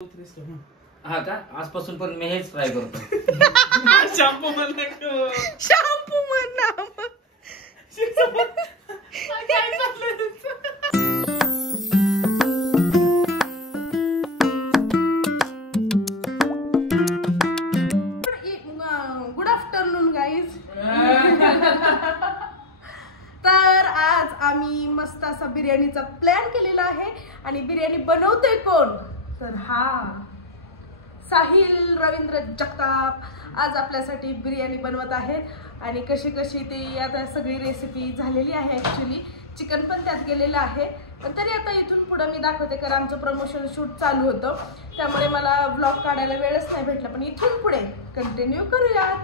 हा का आजपासून पण मी हेच ट्राय करतो. शॅम्पू म्हणा गुड आफ्टरनून गाईज. तर आज आम्ही मस्त असा बिर्याणीचा प्लॅन केलेला आहे आणि बिर्याणी बनवतोय कोण तर हा साहिल रवींद्र जगताप आज आपल्यासाठी बिर्याणी बनवत आहेत. आणि कशी कशी ती आता सगळी रेसिपी झालेली आहे. ॲक्च्युली चिकन पण त्यात गेलेलं आहे पण तरी आता इथून पुढं मी दाखवते कारण आमचं प्रमोशन शूट चालू होतं त्यामुळे मला व्लॉग काढायला वेळच नाही भेटला पण इथून पुढे कंटिन्यू करूयात.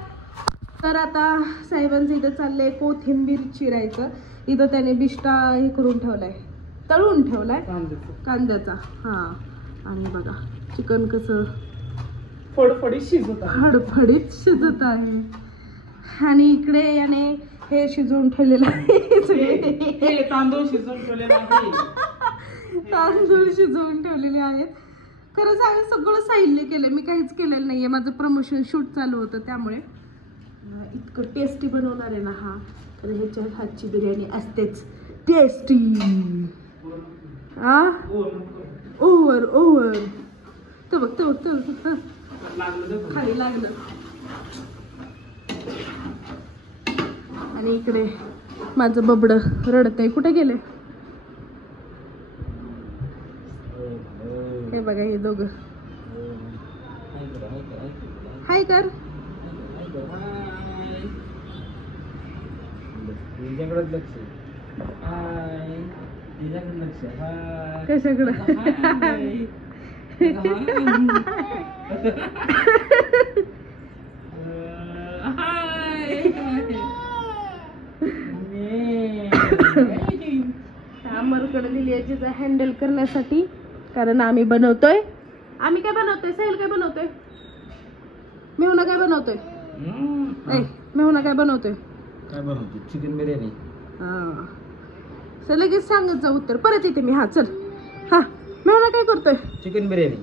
तर आता साहेबांचं इथं चाललंय कोथिंबीर चिरायचं. इथं त्याने बिष्टा हे करून ठेवलाय तळून ठेवलाय कांद्याचा. हां आणि बघा चिकन कसं फडफडीत शिजत आहे. आणि इकडे याने हे शिजवून ठेवलेलं आहे सगळे तांदूळ शिजवून ठेवलेले आहेत. खरं सांग सगळं साहिलने केलं मी काहीच केलेलं नाहीये. माझं प्रमोशन शूट चालू होतं त्यामुळे इतकं टेस्टी बनवणार आहे ना हा. तर ह्याच्या हातची बिर्याणी असतेच टेस्टी. ओव्हर तर बघ खाली लागलं. आणि इकडे माझं बबडं रडतंय. कुठे गेले हे बघा हे दोघं. हाय कर कशाकडे अमरकडे दिली याची हँडल करण्यासाठी कारण आम्ही बनवतोय. आम्ही काय बनवतोय साहिल काय बनवतोय मेहुणा काय बनवतोय मेहुणा काय बनवतोय चिकन बिर्याणी. हा चल लगेच सांगत जा उत्तर परत येते मी. हा चल हा मेहुणा काय करतोय चिकन बिर्याणी.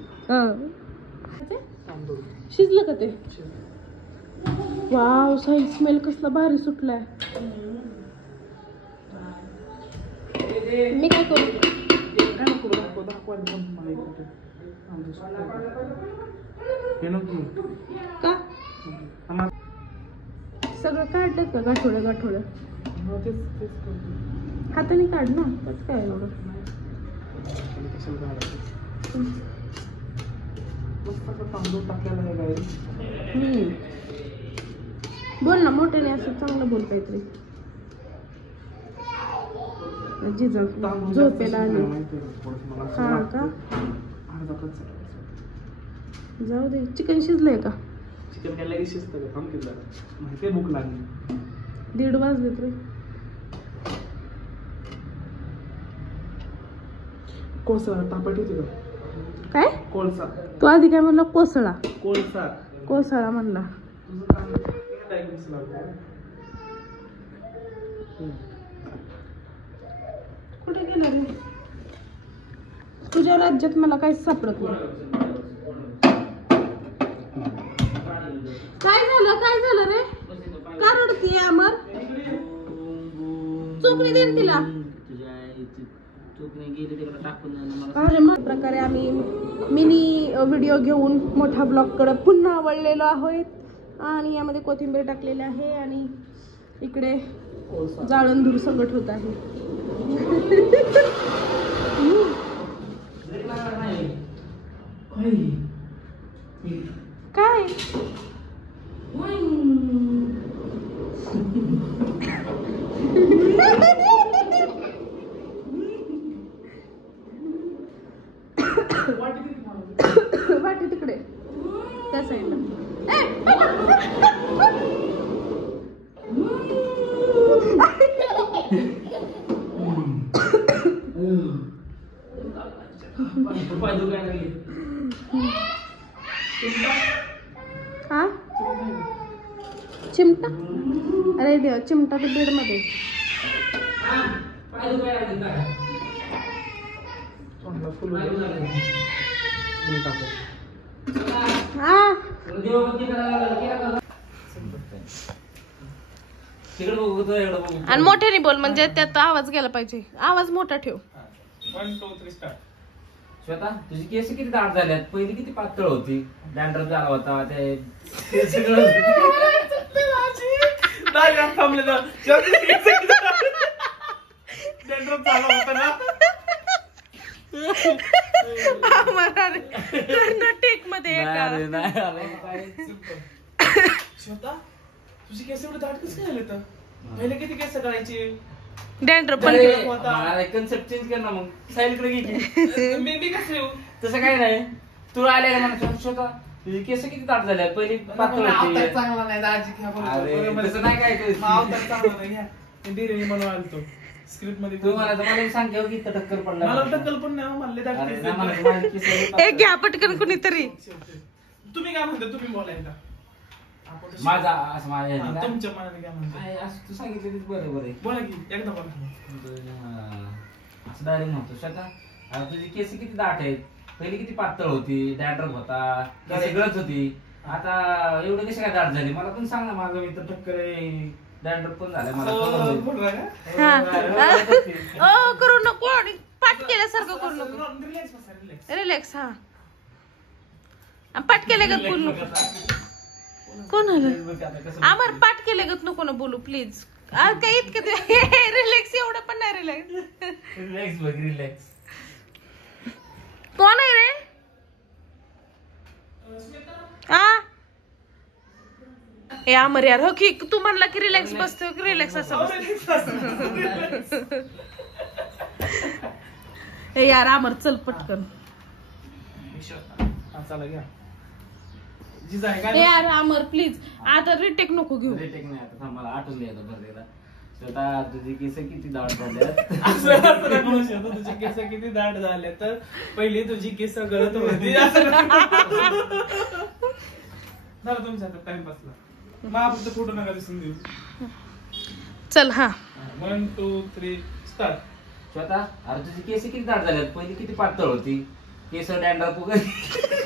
शिजलं का ते. वाव साहिल स्मेल कसला भारी सुटलाय. मी काय करू का सगळं काढलं का गाठोड्या हाताने काढ ना त्यात काय एवढं. बोल ना मोठ्याने असं चांगलं बोल काहीतरी. जिजा झोपेला आली. हा का जाऊ दे. चिकन शिजलंय का चिकन काय लगेच शिजतं का माहिती भूक लागली. 1:30 वाजले तरी कोळसा तापट होती का काय कोळसा. तू आधी काय म्हणला कोसळा कोळसा म्हणला. कुठे गेला रे तुझ्या राज्यात मला काहीच सापडत नाही. काय झालं रे का रडतीये अमर. चोकणी देईन तिला. प्रकारे आम्ही मिनी व्हिडिओ घेऊन मोठा ब्लॉग कडे पुन्हा वळलेलो आहोत आणि यामध्ये कोथिंबीर टाकलेली आहे आणि इकडे जाळण धूर संकट होत आहे. काय वाटी तिकडे त्या साईडला. हा चिमटा अरे देवा चिमटा तर बेड मध्ये. म्हणून टाकू. हा देवबत्ती करायला केला. तिकडे बघू तो एवढं बघू. आणि मोठ्याने बोल म्हणजे त्यात आवाज गेला पाहिजे. आवाज मोठा ठेव. 1 2 3 स्टार्ट. श्वेता तुझी केस किती दाट झाल्यात, पहिली किती पातळ होती, डॅन्ड्रफ झाला होता ते सगळं थांबले ना डॅन्ड्रफ झाला होता ना. टेक मध्ये नाही, नाही आलं. श्वेता तुझी केस एवढे दाट कसं काय आले तर पहिले किती केस करायची. डॅन्ड्रफ कन्सेप्ट चेंज कर ना मग, साईडकडे घे. मी कसं येऊ. तसं काही नाही, तू आले म्हणा श्वेता तुझी केस किती दाट झाल्यात, पहिली पातळ होती. चांगला नाही दाजी अरे तसं नाही काय करायचं. चांगला नाही घ्या. बिर्याणी बनवा आलतो स्क्रिप्ट मध्ये. तू मला तर मला सांग की इथं टक्कर पडला. मला टक्कल पण नाही म्हणले दाट अरे केस. नाही, मला माझी केस एवढी एक पातळ. घ्या पटकन कुणीतरी. तुम्ही काय म्हणता तुम्ही बोलायला. माझा असं माझ्या ह्याने का? तुमच्या मनाने काय म्हणता आहे, असं तू सांगितलं बरोबर आहे. बोला की एकदा बोला. असं डायरेक्ट म्हणतो श्वेता आता तुझी केस किती दाट आहेत, पहिली किती पातळ होती, डॅन्ड्रफ होता, केस गळत होती, आता एवढं कशी काय दाट झाली, मला पण सांग ना. माझं मी तर टक्कर डॅन्ड्रफ पण झालं मला बोल का. करू नको आणि पाठ केल्यासारखं करू नको. रिलॅक्स बसा रिलॅक्स. रिलॅक्स. हा पाठ केले गत बोलू नको. कोण आलं आम्हाला पाठ केले गत नको ना बोलू प्लीज. आज काय इतकं रिलॅक्स एवढं पण नाही रिलॅक्स. रिलॅक्स बघ रिलॅक्स. कोण आहे रे. हा ए अमर यार हो की तू म्हणला की रिलॅक्स बसतो की रिलॅक्स असं ए यार अमर चल पटकन. चला घ्या. जिजा आहे काय. ए यार अमर प्लीज आता रिटेक नको घेऊ. रिटेक नाही आता थांब, मला आठवून द्यायचं बरं एकदा. श्वेता तुझी केस किती दाट झाल्यात. असं नको म्हणू शकतो. तुझी केस किती दाट झाले तर पहिली तुझी केस गळत होती. झालं तुमच्या आता टाइमपासला. मला फक्त फोटो नका दिसून देऊ. चल. हा 1 2 3 स्टार्ट. श्वेता अरे तुझी केस किती दाट झाल्यात, पहिली किती पातळ होती, केस डॅन्ड्रफ वगैरे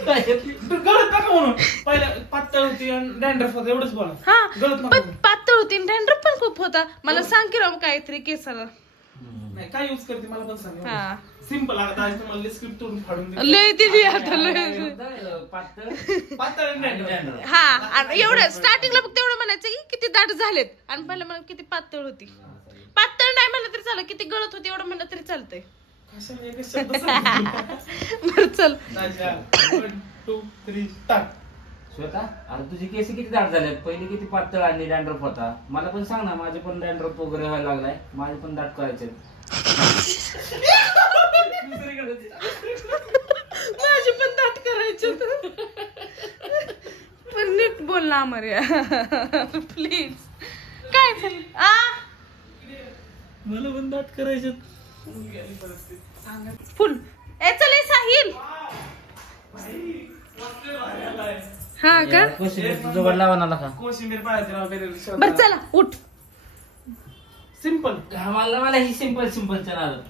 गळत नका म्हणून. पहिल्या पातळ होती आणि डॅन्ड्रफ होता एवढंच बोला. हा गळत नका पण म्हणून. पातळ होती डॅन्ड्रफ पण खूप होता. मला सांग की राव काहीतरी केसाला. नाही काय यूज करते मला पण सांग. हा सिंपल आता आज तुम्हाला स्क्रिप्ट तोडून फाडून देते. लय दिली आता लय. पातळ पातळ आणि dandruff. डॅन्ड्रफ. हा आणि एवढं स्टार्टिंगला फक्त एवढं म्हणायचं की किती दाट झालेत आणि पहिलं मला किती पातळ होती. पातळ नाही म्हणलं तरी चालत, किती गळत होती एवढं म्हणलं तरी चालतंय. कशाला एकच शब्द सांगितला. बरं चल. 1 2 3 स्टार्ट. श्वेता अरे तुझी केस किती दाट झाल्यात, पहिली किती पातळ आणि डॅन्ड्रफ होता, मला पण सांग ना. माझे पण डॅन्ड्रफ वगैरे व्हायला लागलाय, माझे पण दाट करायचे. माझी पण दाट करायची पण नीट बोल ना अमर यार प्लीज. काय झालं आ मला पण दाट करायचे. फुल ए चल ए साहिल. हा का तुझं लावा ना का कोशिंबीर पाहिजे ना वगैरे. बर चला उठ. सिंपल. मला ही सिंपल सिंपलच्या नादात.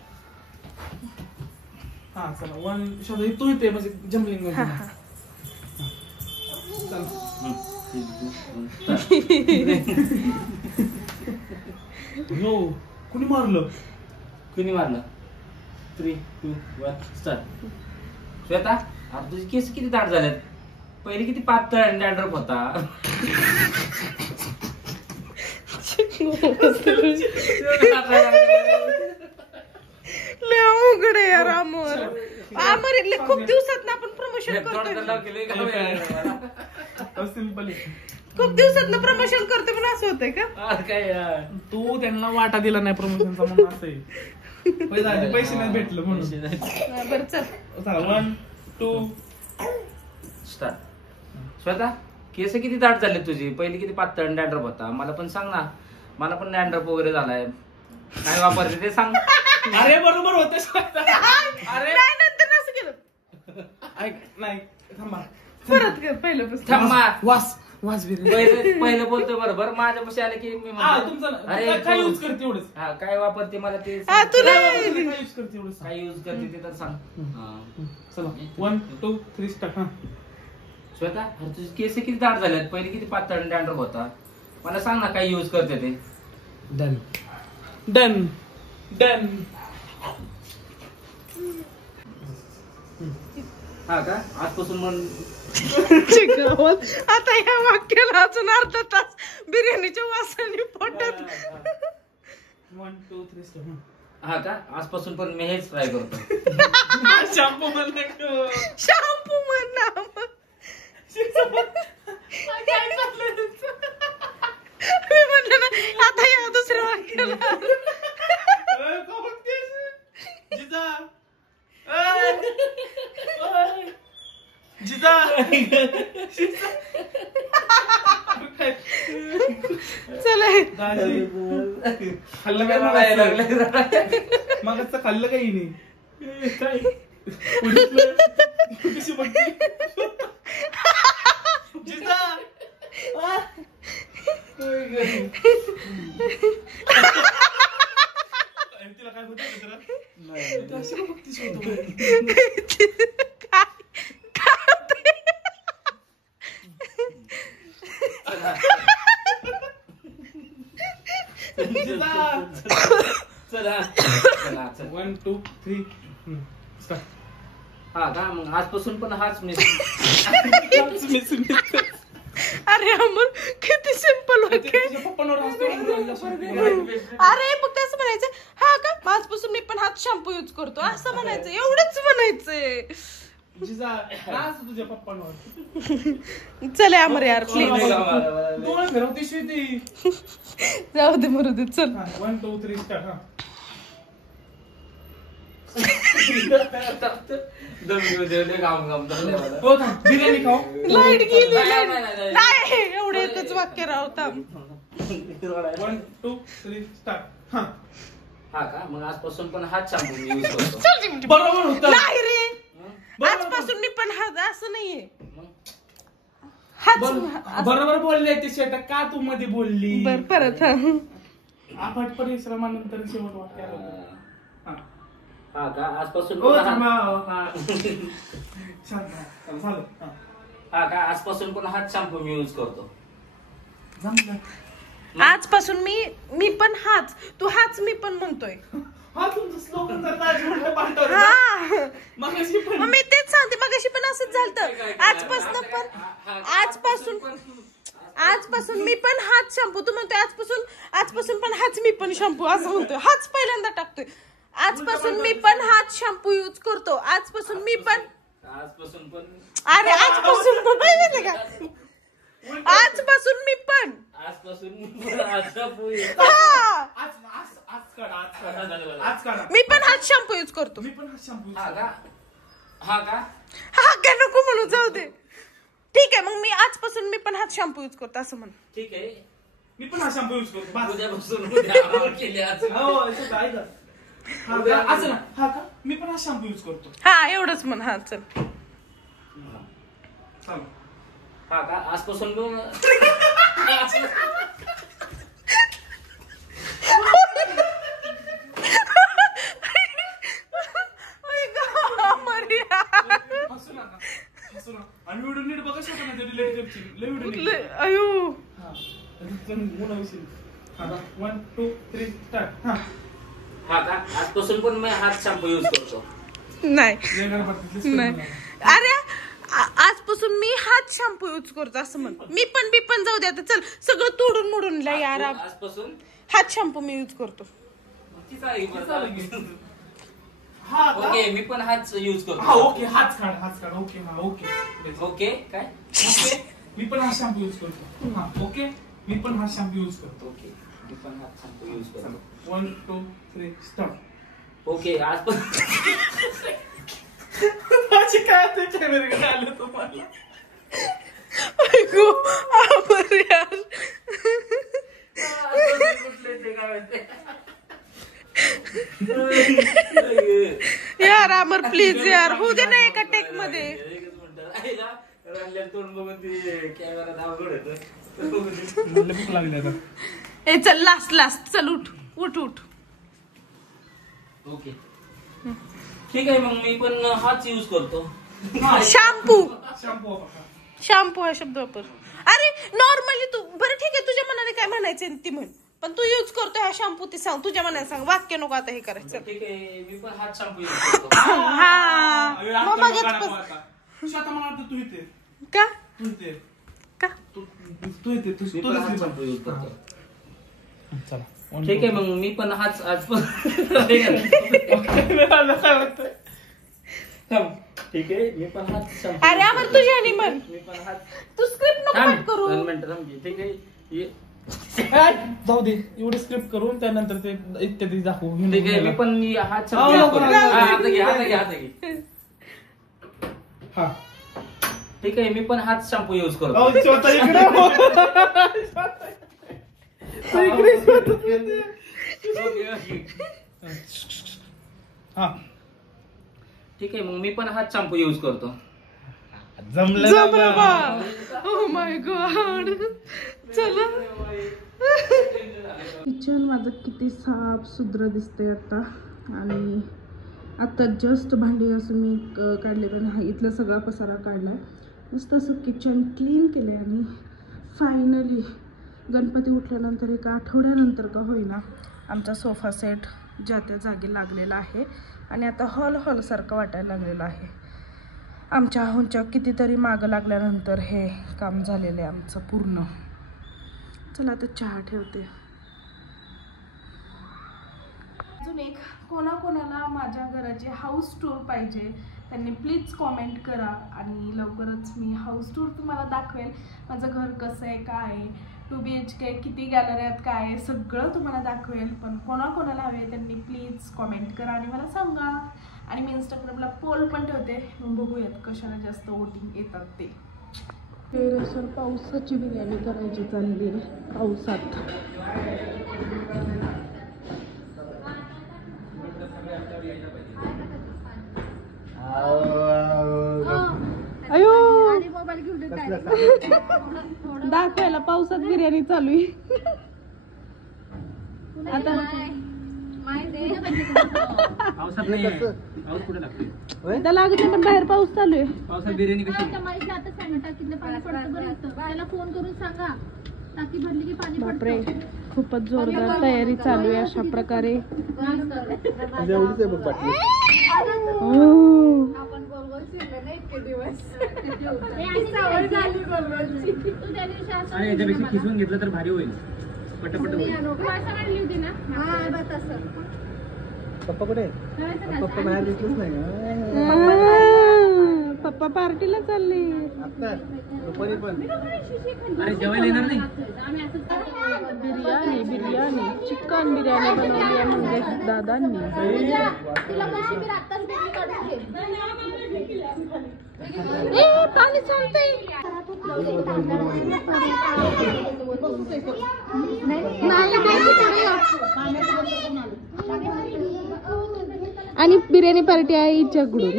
हा चला 1 शब्द तू इथे म्हणजे जमलिंग हा मध्ये. हा नो कुणी मारलं. कुणी मारलं. 3 2 1 स्टार्ट. श्वेता अरे तुझी केस किती दाट झाल्यात, पहिली किती पातळ आणि डॅन्ड्रफ होता. लय अवघड आहे यार अमर. अमर इथले खूप दिवसात आपण प्रमोशन करतोय. सिंपल. खूप दिवसात प्रमोशन करतोय पण असं होतंय का. काय तू त्यांना वाटा दिला नाही प्रमोशनचा म्हणून असं आहे. पैसे नाही भेटलं म्हणून. बरं चल. 1 2 स्टार्ट. श्वेता केस किती दाट झाले तुझी, पहिली किती पातळ आणि डॅन्ड्रफ होता, मला पण सांग ना. मला पण डॅन्ड्रफ वगैरे झालाय, काय वापरते ते सांग. अरे बरोबर होते. अरे नंतर असं केलं. ऐक नाही थांबा परत कर पहिल्यापासून. थांबा. वास वास बिर्याणी. पहिलं बोलतोय बरोबर माझ्यापाशी आले की मी म्हणतो, तुमचं अरे काय यूज करते एवढंच? हा काय वापरते मला ते हा, तुला काय यूज करते एवढंच? काय यूज करते ते तर सांग. हा. चला 1 2 3 स्टार्ट. हा श्वेता अरे तुझे केस किती दाट झालेत, पहिले किती पातळ डॅन्ड्रफ होता. मला सांग ना काय यूज करते ते. Done done done. हा का आजपासून मग आता या वाक्याला अजून अर्धा तास बिर्याणीच्या वासाने पोटात. 1 2 3 स्टार्ट. हा का आजपासून पण मी हेच ट्राय करतो. शॅम्पू म्हणलं. शॅम्पू म्हणा मग. मी म्हणलं ना आता या दुसऱ्या वाक्याला. जिजा जिजा चला खाल्लं काय मग खाल्लं काही नाही. काय कशी बघते जिजा. तिला काय होतं जरा अशी बघतीस चला चला चल. 1 2 3 स्टार्ट. हा का मग आजपासून पण हाच मी अरे अमर किती सिंपल वाक्य. पप्पांवर हसतो. अरे फक्त असं म्हणायचं हा का आजपासून मी पण हात शॅम्पू युज करतो असं म्हणायचं, एवढंच म्हणायचंय. जिजा राज तुझ्या पप्पांवर. चले अमर यार प्लीज दोन फिरवते शिवती. जाऊ दे मरू दे चल. 1 2 3 स्टार्ट. हा हो थांब बिर्याणी खाऊ. लाईट गेली नाही, लाईट. नाही, नाही. नाही एवढे एकच वाक्य राहता. 1 2 3 स्टार्ट. हा का मग आजपासून पण हाच शॅम्पू मी यूज करतो. बरोबर होतं. नाही रे आजपासून मी पण हात असं नाहीये. हाच बरोबर बोलले ते शेटा. का तू मध्ये बोलली? बर परत आफाट परिश्रमानंतर शेवट वाक्य आलं. हा का आजपासून हो पण थांबा. हा. शांत झालं. हा का आजपासून पण हाच शॅम्पू मी यूज करतो. जमलं. आजपासून मी पण हाच तू हाच मी पण म्हणतोय. हा तुमचं स्लोगन जर ताजमहल पाठवलं. हा मगाशी पण मग मी तेच सांगते मगाशी पण असंच झालं. आजपासून मी पण हाच शॅम्पू तू म्हणतोय आजपासून पण हाच मी पण शॅम्पू असं म्हणतोय. हाच पहिल्यांदा टाकतोय. आजपासून मी पण हाच शॅम्पू यूज करतो. आजपासून मी पण अरे आजपासून पण पाहिजे का आजपासून मी पण मी पण हाच शॅम्पू यूज करतो. मी पण हा शॅम्पू हा का हा काय नको म्हणू जाऊ दे. ठीक आहे मग मी आजपासून मी पण हाच शॅम्पू यूज करतो असं म्हण. ठीक आहे मी पण हा शॅम्पू यूज करतो. उद्यापासून उद्या केली आज. हो असं ना. हा का मी पण हा शॅम्पू यूज करतो. हा एवढंच म्हण. हा चल चालेल. हा का आजपासून हसू नका हसू नका. आणि व्हिडिओ नीट बघा शकतो ना ते डिलीट करशील. लय व्हिडिओ अयो हा मुलं विषयी. 1 2 3 स्टार्ट. हा का आजपासून पण मी हाच शॅम्पू यूज करतो. नाही अरे आजपासून मी हाच शॅम्पू यूज करतो असं म्हण. मी पण जाऊ दे आता चल सगळं तोडून मोडून ला यार. आजपासून हाच शॅम्पू मी यूज करतो. हा ओके मी पण हाच यूज करतो. हा ओके हाच काढ. ओके हा ओके ओके काय ओके मी पण हा शॅम्पू यूज करतो. हा ओके मी पण हा शॅम्पू यूज करतो. ओके मी पण हाच शॅम्पू यूज करतो. 1 2 3 स्टार्ट. ओके आजपासून माझी काय ते कॅमेरा आलं तुम्हाला. यार अमर प्लीज यार होऊ दे ना एका टेक मध्ये. रडल्याला तोंड बघून ती कॅमेरा अवघड येतं. मला भूक लागली आता. ए चल लास्ट चल उठ उठ उठ. ओके ठीक आहे, मग मी पण हाच यूज करतो. शॅम्पू शॅम्पू वापरा. शॅम्पू हा शब्द वापर. अरे नॉर्मली तू बरं ठीक आहे, तुझ्या मनाने काय म्हणायचं ती म्हण, पण तू यूज करतो हा शॅम्पू ते सांग, तुझ्या मनाने सांग, वाक्य नको आता हे करायचं. ठीक आहे, मी पण हाच शॅम्पू यूज करतो. हा अरे, मग आता बघत नको बस. आता. स्वतः मला वाटतं तू इथे का तू इथे का तू इथे तू मी पण हाच शॅम्पू यूज करतो. चला ठीक आहे, मग मी पण हाच आज पण ठीक आहे, मी पण हाच शॅम्पू. अरे आम्हाला तुझ्या आणि म्हण, मी पण हाच. तू स्क्रिप्ट नको थांब, कट करू. 2 मिनिटं थांब की. ठीक आहे, जाऊ दे एवढी स्क्रिप्ट करून त्यानंतर ते इत्यादी दाखवू. ठीक आहे, मी पण हाच शॅम्पू यूज करतो. हात घे. हा ठीक आहे, मी पण हाच शॅम्पू यूज करतो. अहो, स्वतः इकडे हो. तू इकडे स्वतः. हा ठीक आहे, मग मी पण हाच शॅम्पू यूज करतो. जमलं बा. Oh my God. चला किचन माझं किती साफ सुधर दिसतंय आता. आणि आता जस्ट भांडी असं मी काढले, पण हा इथला सगळा पसारा काढलाय. मस्त असं किचन क्लीन केलंय. आणि फायनली गणपती उठल्यानंतर एका आठवड्यानंतर का होईना आमचा सोफा सेट ज्या त्या जागी लागलेला आहे. आणि आता हॉल सारखं वाटायला लागलेलं आहे. आमच्या आहोंच्या कितीतरी मागं लागल्यानंतर हे काम झालेलं आहे आमचं पूर्ण. चला आता चहा ठेवते. अजून एक कोणाकोणाला माझ्या घराची हाऊस टूर पाहिजे त्यांनी प्लीज कॉमेंट करा, आणि लवकरच मी हाऊस टूर तुम्हाला दाखवेल. माझं घर कसं आहे, काय आहे, 2 BHK किती गॅलरी आहेत, काय आहे, सगळं तुम्हाला दाखवेल. पण कोणाकोणाला हवे त्यांनी प्लीज कॉमेंट करा आणि मला सांगा. आणि मी इंस्टाग्रामला पोल पण ठेवते, मग बघूयात कशाला जास्त वोटिंग येतात ते. टेरेसवर पावसाची बिर्याणी करायची चालली आहे पावसात. अयो दाखवायला पावसात बिर्याणी चालू आहे. आता पावसात नाही आहे. पाऊस कुठे लागतोय? त्या लागत नाही, पण बाहेर पाऊस चालू आहे. पावसात बिर्याणी कशी? त्याला फोन करून सांगा टाकी भरली की पाणी बापरे खूपच जोरदार तयारी चालू आहे. अशा प्रकारे आणि याच्यापेक्षा खिसून घेतलं तर भारी होईल. पटापट होईल. पप्पा कुठे? पप्पा बाहेर दिसलंच नाही. पप्पा पार्टीला चालले. दुपारी पण अरे जेवायला येणार नाही? बिर्याणी चिकन बिर्याणी बनवली आहे म्हणजे दादांनी. पाणी चालतंय. आणि बिर्याणी पार्टी आहे हिच्याकडून.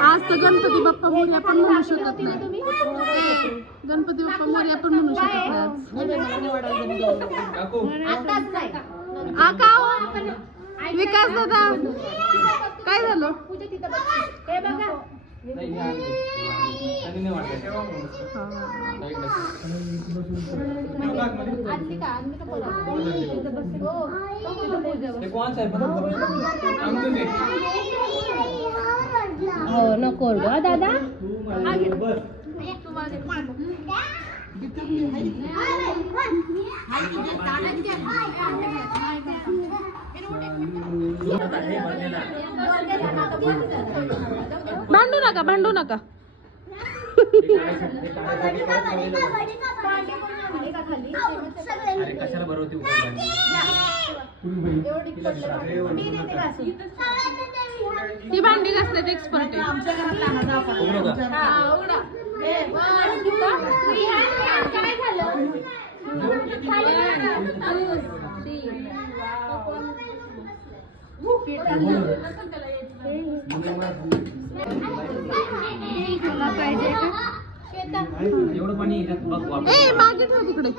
आज तर गणपती बाप्पा मोरया पण म्हणू शकत नाही. गणपती बाप्पा मोरया पण म्हणू शकत नाही. विकास दादा काय झालं? हो नको दादा. भांडू नका. कशाला बरोबर ती भांडी घासण्यात एक्सपर्ट आहे. एवढं पाणी याच्यात बघ वापर. ए मागे ठेव तिकडे.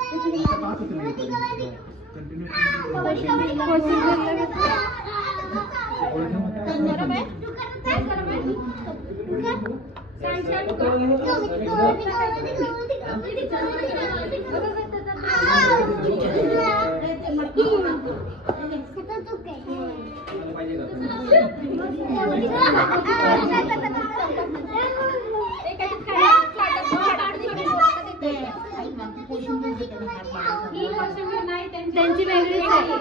त्यांची वेगळीच आहे.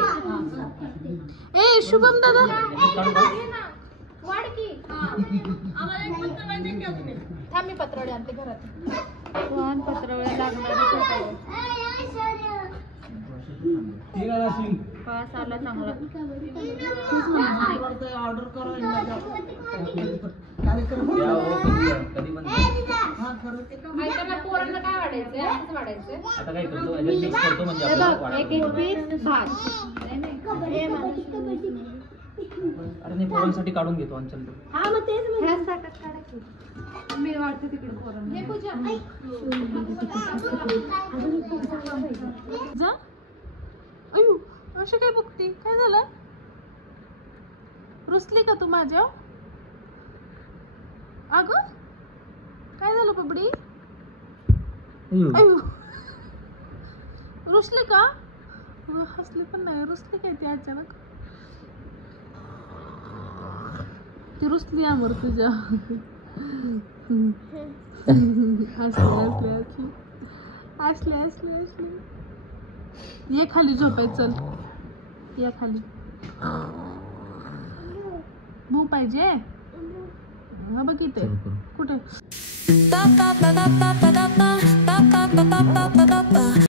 ए शुभम दादा थांब मी पत्रवडे आणते घरात. वाहन पत्रवळ्या लागणार पास आला चांगला. ऑर्डर करा. कधी पण पोरांना काय वाढायचंय आता काय करतो याच्यात मिक्स करतो म्हणजे आपल्याला एक एक पीस भात. अरे नाही पोरांसाठी काढून घेतो अंचल. ह्याच ताटात काढा की. मी वाढते तिकडे पोरांना. हे पूजा जा. अयो अशी काय बघती? काय झालं? रुसली का तू माझ्या? अगं काय झालं पबडी? अयो रुसली का? हसली पण नाही, रुसली काय ती अचानक? ती रुसली अमर तुझ्या. असले ये खाली झोपाय. चल या खाली. भू पाहिजे? हा बघ इथे कुठे